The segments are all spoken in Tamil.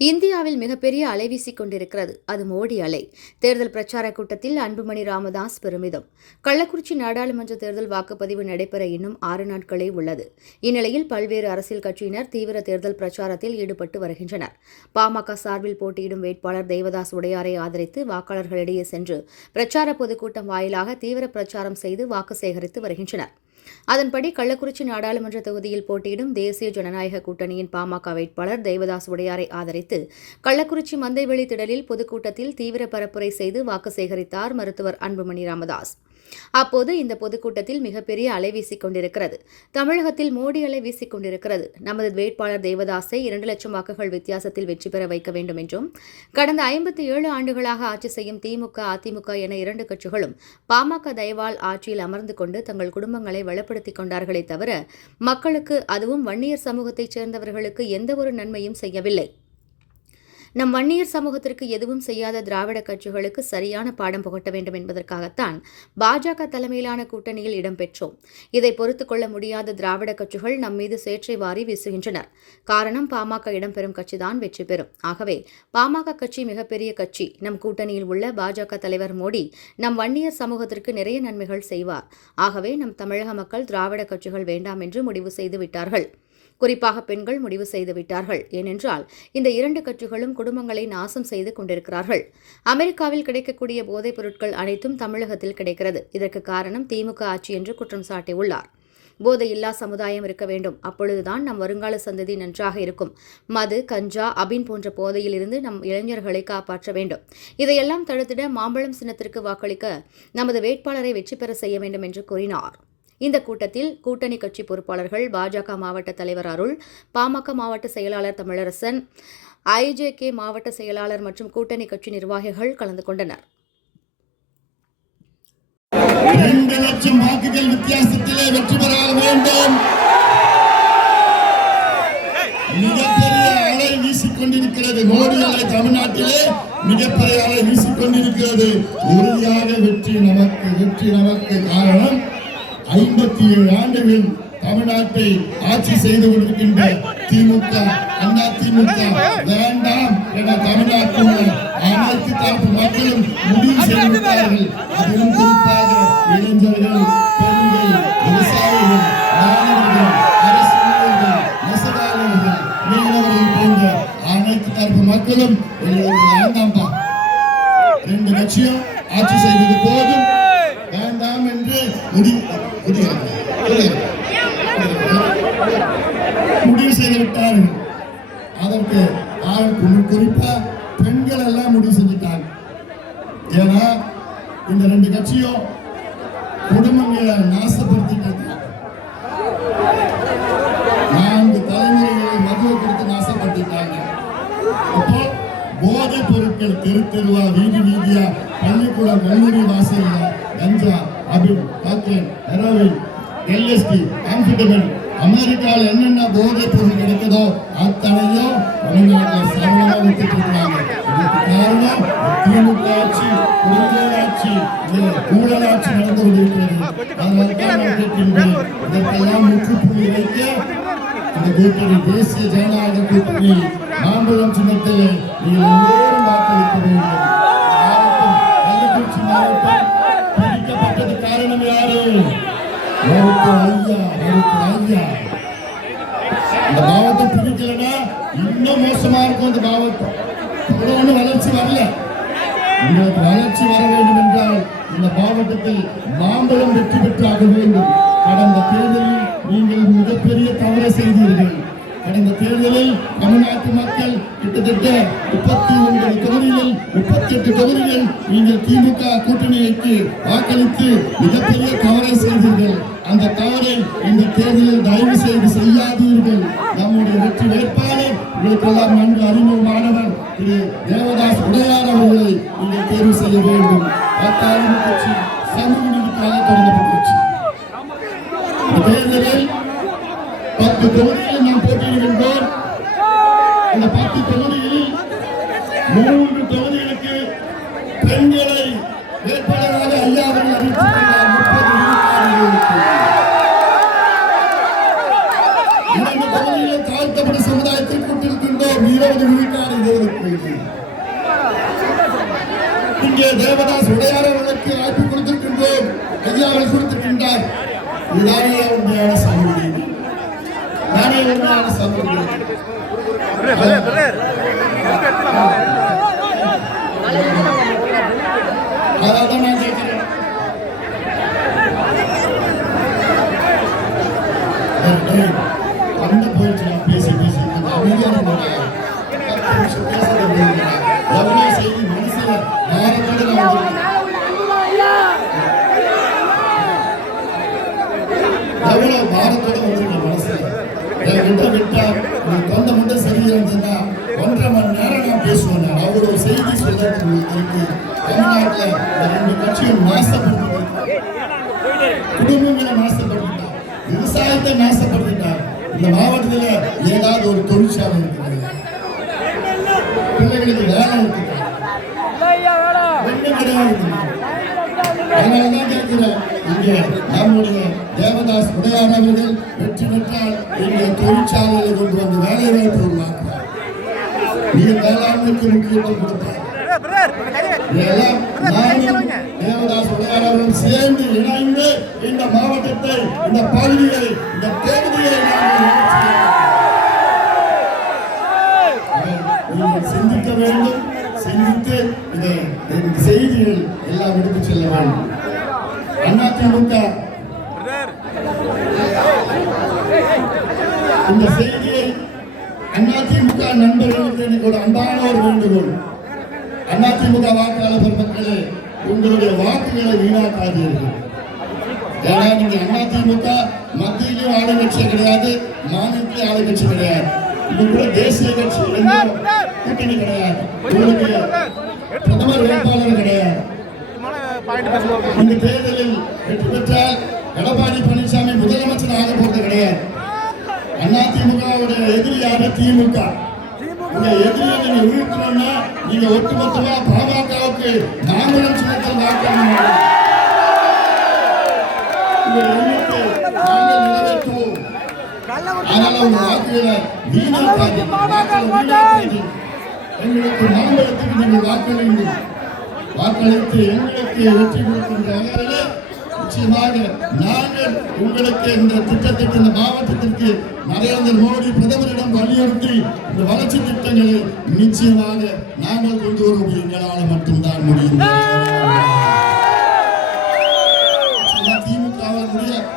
இந்தியாவில் மிகப்பெரிய அலை வீசிக் கொண்டிருக்கிறது அது மோடி அலை. தேர்தல் பிரச்சார கூட்டத்தில் அன்புமணி ராமதாஸ் பெருமிதம். கள்ளக்குறிச்சி நாடாளுமன்ற தேர்தல் வாக்குப்பதிவு நடைபெற இன்னும் ஆறு நாட்களே உள்ளது. இந்நிலையில் பல்வேறு அரசியல் கட்சியினர் தீவிர தேர்தல் பிரச்சாரத்தில் ஈடுபட்டு வருகின்றனர். பாமக சார்பில் போட்டியிடும் வேட்பாளர் தேவதாஸ் உடையாரை ஆதரித்து வாக்காளர்களிடையே சென்று பிரச்சார பொதுக்கூட்டம் வாயிலாக தீவிர பிரச்சாரம் செய்து வாக்கு சேகரித்து வருகின்றனர். அதன்படி கள்ளக்குறிச்சி நாடாளுமன்ற தொகுதியில் போட்டியிடும் தேசிய ஜனநாயக கூட்டணியின் பாமக வேட்பாளர் தேவதாஸ் உடையாரை ஆதரித்து கள்ளக்குறிச்சி மந்தைவெளி திடலில் பொதுக்கூட்டத்தில் தீவிர பரப்புரை செய்து வாக்கு சேகரித்தார் மருத்துவர் அன்புமணி ராமதாஸ். அப்போது இந்த பொதுக்கூட்டத்தில் மிகப்பெரிய அலை வீசிக் கொண்டிருக்கிறது தமிழகத்தில் மோடி அலை வீசிக் கொண்டிருக்கிறது நமது வேட்பாளர் தேவதாஸை இரண்டு லட்சம் வாக்குகள் வித்தியாசத்தில் வெற்றி பெற வைக்க வேண்டும் என்றும் கடந்த ஐம்பத்தி ஏழு ஆண்டுகளாக ஆட்சி செய்யும் திமுக அதிமுக என இரண்டு கட்சிகளும் பாமக தயவால் ஆட்சியில் அமர்ந்து கொண்டு தங்கள் குடும்பங்களை வளப்படுத்திக் கொண்டார்களே தவிர மக்களுக்கு அதுவும் வன்னியர் சமூகத்தைச் சேர்ந்தவர்களுக்கு எந்தவொரு நன்மையும் செய்யவில்லை. நம் வன்னியர் சமூகத்திற்கு எதுவும் செய்யாத திராவிட கட்சிகளுக்கு சரியான பாடம் புகட்ட வேண்டும் என்பதற்காகத்தான் பாஜக தலைமையிலான கூட்டணியில் இடம்பெற்றோம் இதை பொறுத்துக் கொள்ள முடியாத திராவிட கட்சிகள் நம் மீது சேற்றை வாரி வீசுகின்றனர். காரணம் பாமக இடம்பெறும் கட்சிதான் வெற்றி பெறும். ஆகவே பாமக கட்சி மிகப்பெரிய கட்சி. நம் கூட்டணியில் உள்ள பாஜக தலைவர் மோடி நம் வன்னியர் சமூகத்திற்கு நிறைய நன்மைகள் செய்வார். ஆகவே நம் தமிழக மக்கள் திராவிட கட்சிகள் வேண்டாம் என்று முடிவு செய்து விட்டார்கள். குறிப்பாக பெண்கள் முடிவு செய்து விட்டார்கள் ஏனென்றால் இந்த இரண்டு கட்சிகளும் குடும்பங்களை நாசம் செய்து கொண்டிருக்கிறார்கள். அமெரிக்காவில் கிடைக்கக்கூடிய போதைப் பொருட்கள் அனைத்தும் தமிழகத்தில் கிடைக்கிறது. இதற்கு காரணம் திமுக ஆட்சி என்று குற்றம் சாட்டியுள்ளார். போதையில்லா சமுதாயம் இருக்க வேண்டும். அப்பொழுதுதான் நம் வருங்கால சந்ததி நன்றாக இருக்கும். மது கஞ்சா அபின் போன்ற போதையில் இருந்து நம் இளைஞர்களை காப்பாற்ற வேண்டும். இதையெல்லாம் தடுத்திட மாம்பழம் சின்னத்திற்கு வாக்களிக்க நமது வேட்பாளரை வெற்றி பெற செய்ய வேண்டும் என்று கூறினார். இந்த கூட்டத்தில் கூட்டணி கட்சி பொறுப்பாளர்கள் பாஜக மாவட்ட தலைவர் அருள் பாமக மாவட்ட செயலாளர் தமிழரசன் ஐஜேகே மாவட்ட செயலாளர் மற்றும் கூட்டணி கட்சி நிர்வாகிகள் கலந்து கொண்டனர். இரண்டு லட்சம் வாக்குகள் வித்தியாசத்திலே வெற்றி பெற வேண்டும். மிகப்பெரிய அலை வீசிக்கொண்டிருக்கிறது மோடி அலை தமிழ்நாட்டிலே. மிகப்பெரிய அலை வீசிக்கொண்டிருக்கிறது. உறுதியாக வெற்றி நமக்கு வெற்றி நமக்கு காரணம் ஐம்பத்தி ஏழு ஆண்டுகள் தமிழ்நாட்டை ஆட்சி செய்து கொண்டிருக்கின்ற திமுக அண்ணா திமுக வேண்டாம் என தமிழ்நாட்டில் அனைத்து தரப்பு மக்களும் முடிவு செய்து அதிலும் குறிப்பாக இளைஞர்கள் முடிவு செய்து விட்டார்கள் அதற்கு ஆள் குறிப்பா பெண்கள் எல்லாம் முடிவு செஞ்சுட்டாங்க. ஏன்னா இந்த ரெண்டு கட்சியும் குடும்பங்களை நாசப்படுத்திட்டு நான்கு தலைமுறைகளை மதுவை கொடுத்து நாசப்படுத்திட்டாங்க. அப்போ போதைப் பொருட்கள் தெரு தெருவா வீதி வீதியா பள்ளிக்கூடம் கல்லூரி வாசல்ல கஞ்சா அபின் ஹெரோயின் எல்எஸ்டி ஆம்பிட்டமின் அமெரிக்காவில் என்னென்ன போதைப் பொருள் கிடைக்குதோ அத்தனையும் தமிழ்நாட்டில் சரளமா வித்துட்டு இருக்காங்க இதுக்கு காரணம் திமுக ஆட்சி குடும்ப ஆட்சி இது நடந்து கொண்டிருக்கிறது. இதற்கெல்லாம் முற்றுப்புள்ளி வைக்க இந்த கூட்டணி தேசிய ஜனநாயக கூட்டணி மாம்பழம் சின்னத்தில் நீங்கள் எல்லோரும் வாக்களிக்க வேண்டும். மாவட்டம் கள்ளக்குறிச்சி மாவட்டம் பிரிக்கப்பட்டது காரணம் யாரு? மருத்துவர் ஐயா. மருத்துவர் இந்த மாவட்டம் பிரிக்கலைன்னா இன்னும் மோசமா இருக்கும் இந்த மாவட்டம் கூட வளர்ச்சி வரல. உங்களுக்கு வளர்ச்சி வர வேண்டும் என்றால் இந்த மாவட்டத்தில் மாம்பழம் வெற்றி பெற்றாக வேண்டும். கடந்த தேர்தலில் நீங்கள் மிகப்பெரிய தவறு செய்தீர்கள். கடந்த தேர்தலில் தமிழ்நாட்டு மக்கள் கிட்டத்தட்ட முப்பத்தி ஒன்பது தொகுதிகள் முப்பத்தி எட்டு தொகுதிகள் நீங்கள் திமுக கூட்டணிக்கு வாக்களித்து மிகப்பெரிய தவறை செய்தீர்கள். அந்த தவறை இந்த தேர்தலில் தயவு செய்து செய்யாதீர்கள். நம்முடைய வெற்றி வேட்பாளர் உங்களுக்கெல்லாம் நன்கு அறிமுகமானவர் திரு தேவதாஸ் உடையார் அவர்களை நீங்கள் தேர்வு செய்ய வேண்டும். பத்தாயிரம் கட்சி சமூக நீதிக்காக தொடங்கப்பட்ட தேர்தலில் பத்து தொகுதிகளில் நாம் போட்டியிடுகின்றோம். அந்த பத்து தொகுதிகளில் மூன்று தொகுதி இருபது இங்கே தேவதாஸ் உடையார் அவர்களுக்கு வாய்ப்பு கொடுத்திருக்கின்றோம். ஐயா அவர்கள் கொடுத்திருக்கின்றார் இதுதானே உண்மையான சகோதரி நானே உண்மையான சகோதரி அதான் இந்த ரெண்டு குடும்பங்களை நாசப்படுத்திட்டார் விவசாயத்தை நாசப்படுத்திட்டார் இந்த மாவட்டத்தில் ஏதாவது ஒரு தொழிற்சாலை இருக்கிறது. பிள்ளைகளுக்கு வேலை இருக்கிறது அதனாலதான் கேட்கிறேன் இங்கே நம்முடைய தேவதாஸ் உடையார் அவர்கள் வெற்றி பெற்றால் இங்கே தொழிற்சாலைகளை கொண்டு வந்து வேலை வாய்ப்பு உருவாக்குவார். நீங்க வேளாண்மைக்கு முக்கியத்துவம் கொடுத்தார் இதெல்லாம் நானும் தேவதாஸ் அவர்கள் சேர்ந்து இணைந்து இந்த மாவட்டத்தை இந்த பகுதியை இந்த தேர்தலை நாங்கள் சிந்திக்க வேண்டும். சிந்தித்து இதை இந்த செய்திகள் எல்லாம் எடுத்து செல்ல வேண்டும். அதிமுக இந்த செய்தியை அதிமுக நண்பர்களுக்கு ஒரு அன்பான ஒரு வேண்டுகோள். அதிமுக வாக்காளர் பெருமக்களே உங்களுடைய வாக்குகளை வீணாக்காதீர்கள். ஏன்னா நீங்க அதிமுக மத்தியிலும் ஆளுங்கட்சி கிடையாது மாநிலத்திலும் ஆளுங்கட்சி கிடையாது. இது கூட தேசிய கட்சி கூட்டணி கிடையாது. உங்களுக்கு பிரதமர் வேட்பாளர் கிடையாது. இந்த தேர்தலில் வெற்றி பெற்றால் எடப்பாடி பழனிசாமி முதலமைச்சர் ஆக போறது கிடையாது. அதிமுகவுடைய எதிரி யாரு திமுக. இந்த எதிரியை நீங்க வீழ்த்தணும்னா நீங்க ஒட்டுமொத்தமா பாமகவுக்கு. எங்களுக்கு வாக்களியுங்கள். வாக்களித்து எங்களுக்கு வெற்றி கொடுக்கின்ற நிச்சயமாக நாங்கள் உங்களுக்கு இந்த திட்டத்திற்கு இந்த மாவட்டத்திற்கு நரேந்திர மோடி பிரதமரிடம் வலியுறுத்தி இந்த வளர்ச்சி திட்டங்களை நிச்சயமாக நாங்கள் கொண்டு வருவது எங்களால் மட்டும்தான் முடியும். திமுகவால் முடியாது.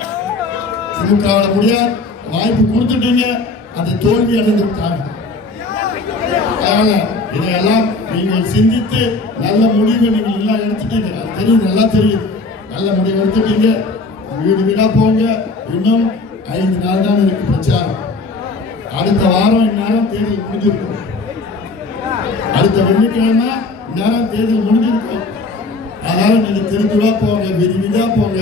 திமுகவால் முடியாது. வாய்ப்பு கொடுத்துட்டீங்க. அது தோல்வி அடைந்துவிட்டாங்க. இதையெல்லாம் நீங்கள் சிந்தித்து நல்ல முடிவு நீங்கள் எல்லாம் எடுத்துட்டீங்க. அது தெரியும் நல்லா தெரியும் நல்ல முடிவு எடுத்துட்டீங்க. வீடு வீடா போங்க. இன்னும் ஐந்து நாள் தான் இருக்கு பிரச்சாரம். அடுத்த வாரம் இந்நேரம் தேர்தல் முடிஞ்சிருக்கும். அடுத்த வெள்ளிக்கிழமை இந்நேரம் தேர்தல் முடிஞ்சிருக்கும். அதனால நீங்க திருத்துவா போங்க விதி போங்க.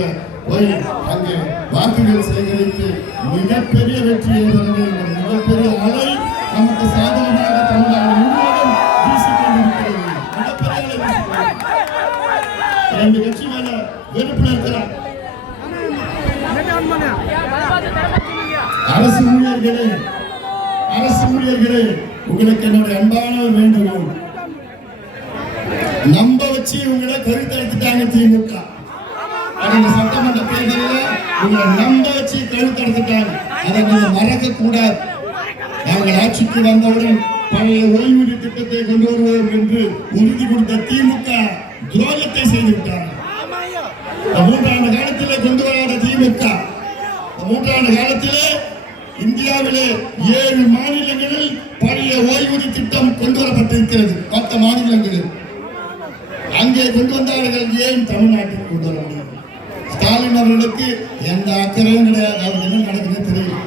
போய் அங்கே வாக்குகள் சேகரித்து மிகப்பெரிய வெற்றி பெற மிகப்பெரிய அலை நமக்கு சாதகமாக தமிழ்நாடு முழுவதும் வீசிக்கொண்டிருக்கிறது. மிகப்பெரிய ரெண்டு கட்சி மேல வெறுப்பு இருக்கிறார் அரசு ஊழியர்களே அரசு ஊழியர்களே உங்களுக்கு என்னுடைய அன்பான வேண்டுகோள். நம்ப வச்சு உங்களை கருத்தெடுத்துட்டாங்க திமுக. கடந்த சட்டமன்ற தேர்தலில் உங்களை நம்ப வச்சு கருத்தெடுத்துட்டாங்க அதை நீங்க மறக்க கூடாது நாங்கள் ஆட்சிக்கு வந்தவுடன் பழைய ஓய்வூதிய திட்டத்தை கொண்டு வருவோம் என்று உறுதி கொடுத்த திமுக துரோகத்தை செய்துவிட்டாங்க மூன்றாண்டு காலத்திலே கொண்டு வராத திமுக. மூன்றாண்டு காலத்திலே இந்தியாவிலே ஏழு மாநிலங்களில் பழைய ஓய்வூதிய திட்டம் கொண்டு வரப்பட்டிருக்கிறது மற்ற மாநிலங்களில். அங்கே கொண்டு வந்தார்கள் ஏன் தமிழ்நாட்டில் கொண்டு வர முடியும் ஸ்டாலின் அவர்களுக்கு எந்த அக்கறையும் கிடையாது.